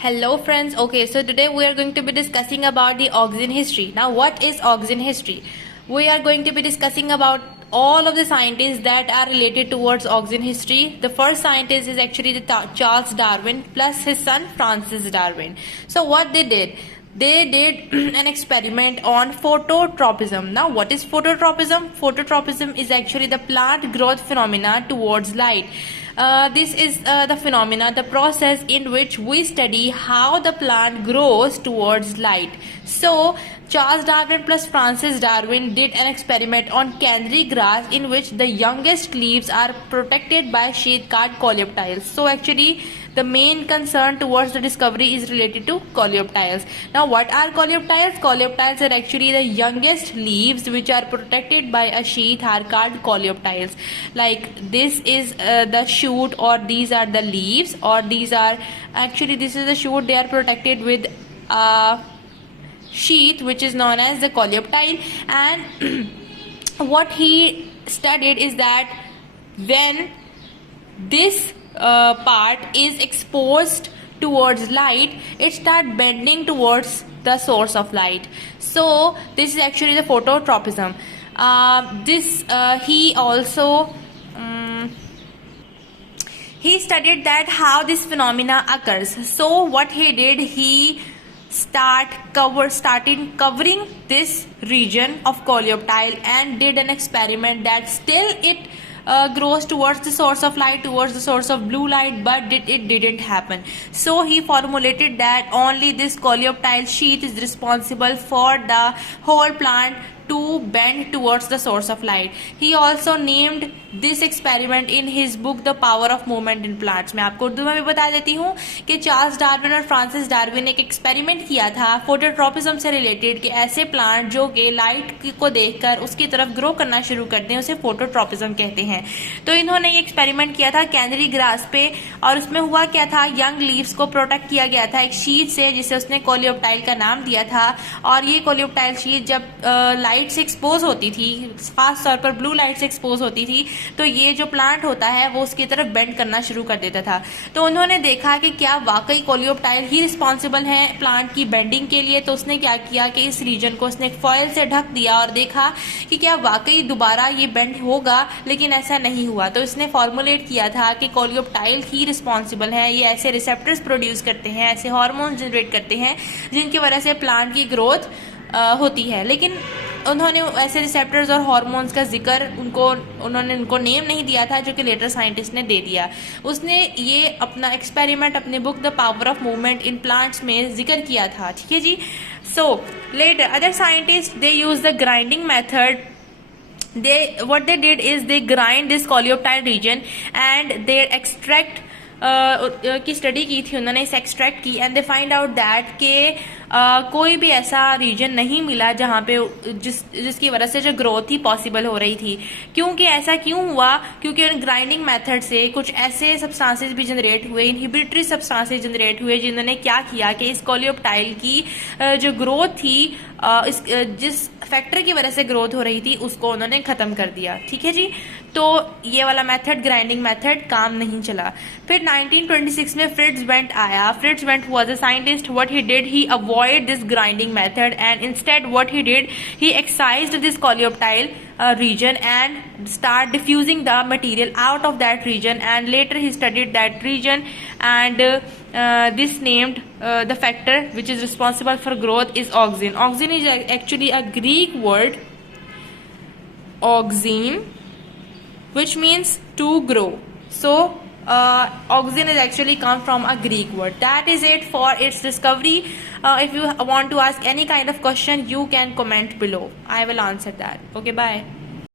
Hello friends. Okay, so today we are going to be discussing about the oxygen history. Now what is oxygen history? We are going to be discussing about all of the scientists that are related towards oxygen history. The first scientist is actually Charles Darwin plus his son Francis Darwin. So what they did an experiment on phototropism. Now what is phototropism? Phototropism is actually the plant growth phenomena towards light. This is the phenomena, the process in which we study how the plant grows towards light. So Charles Darwin plus Francis Darwin did an experiment on canary grass in which the youngest leaves are protected by sheath-guard coleoptiles. So actually the main concern towards the discovery is related to coleoptiles. Now what are coleoptiles? Coleoptiles are actually the youngest leaves which are protected by a sheath-guard coleoptiles. Like this is the shoot, or these are the leaves, or these are actually, this is the shoot, they are protected with sheath which is known as the coleoptile. And what he studied is that when this part is exposed towards light, it start bending towards the source of light. So this is actually the phototropism. He also he studied that how this phenomena occurs. So what he did, he started covering this region of coleoptile and did an experiment that still it grows towards the source of light, towards the source of blue light, but it didn't happen. So he formulated that only this coleoptile sheath is responsible for the whole plant to bend towards the source of light. He also named this experiment in his book The Power of Movement in Plants. मैं आपको उर्दू में भी बता देती हूँ कि Charles Darwin और Francis Darwin ने एक एक्सपेरिमेंट किया था फोटोट्रोपिज्म से रिलेटेड, कि ऐसे प्लांट जो कि लाइट को देखकर उसकी तरफ ग्रो करना शुरू करते हैं उसे फोटोट्रोपिज्म कहते हैं. तो इन्होंने ये एक्सपेरिमेंट किया था कैनरी ग्रास पे, और उसमें हुआ क्या था, यंग लीव्स को प्रोटेक्ट किया गया था एक शीट से जिसे उसने कोलियोप्टाइल का नाम दिया था. और ये कोलियोप्टाइल शीट जब लाइट से एक्सपोज होती थी, खास तौर पर ब्लू लाइट से एक्सपोज होती थी, तो ये जो प्लांट होता है वो उसकी तरफ बेंड करना शुरू कर देता था. तो उन्होंने देखा कि क्या वाकई कोलियोप्टाइल ही रिस्पॉन्सिबल है प्लांट की बेंडिंग के लिए. तो उसने क्या किया कि इस रीजन को उसने फॉयल से ढक दिया और देखा कि क्या वाकई दोबारा ये बेंड होगा, लेकिन ऐसा नहीं हुआ. तो इसने फॉर्मुलेट किया था कि कोलियोप्टाइल ही रिस्पॉन्सिबल है, ये ऐसे रिसेप्टर्स प्रोड्यूस करते हैं, ऐसे हार्मोन जनरेट करते हैं जिनकी वजह से प्लांट की ग्रोथ होती है. लेकिन उन्होंने ऐसे रिसेप्टर्स और हार्मोन्स का जिक्र उन्होंने उनको नेम नहीं दिया था, जो कि लेटर साइंटिस्ट ने दे दिया. उसने ये अपना एक्सपेरिमेंट अपने book the power of movement in plants में जिक्र किया था. ठीक है जी. So later other scientist they use the grinding method. What they did is they grind this coleoptile region and they extract की स्टडी की थी उन्होंने, इसे एक्सट्रैक्ट की, and they find out that के कोई भी ऐसा रीजन नहीं मिला जहाँ पे जिसकी वजह से जो ग्रोथ ही पॉसिबल हो रही थी. क्योंकि ऐसा क्यों हुआ? क्योंकि ग्राइंडिंग मेथड से कुछ ऐसे सब्सटेंसेस भी जनरेट हुए, इनहिबिटरी सब्सटेंसेस जनरेट हुए, जिन्होंने क्या किया कि इस कोलियोप्टाइल की जो ग्रोथ थी, जिस फैक्टर की वजह से ग्रोथ हो रही थी, उसको उन्होंने खत्म कर दिया. ठीक है जी. तो ये वाला मेथड, ग्राइंडिंग मेथड, काम नहीं चला. फिर 1926 में फ्रिट्ज वेंट आया. Fritz Went was a scientist. What he did, he avoid this grinding method and instead what he did, he excised this coleoptile region and start diffusing the material out of that region, and later he studied that region and this named the factor which is responsible for growth is oxygen. Oxygen is actually a Greek word, oxyn, which means to grow. So oxygen is actually come from a Greek word. That is it for its discovery. If you want to ask any kind of question, you can comment below. I will answer that. Okay, bye.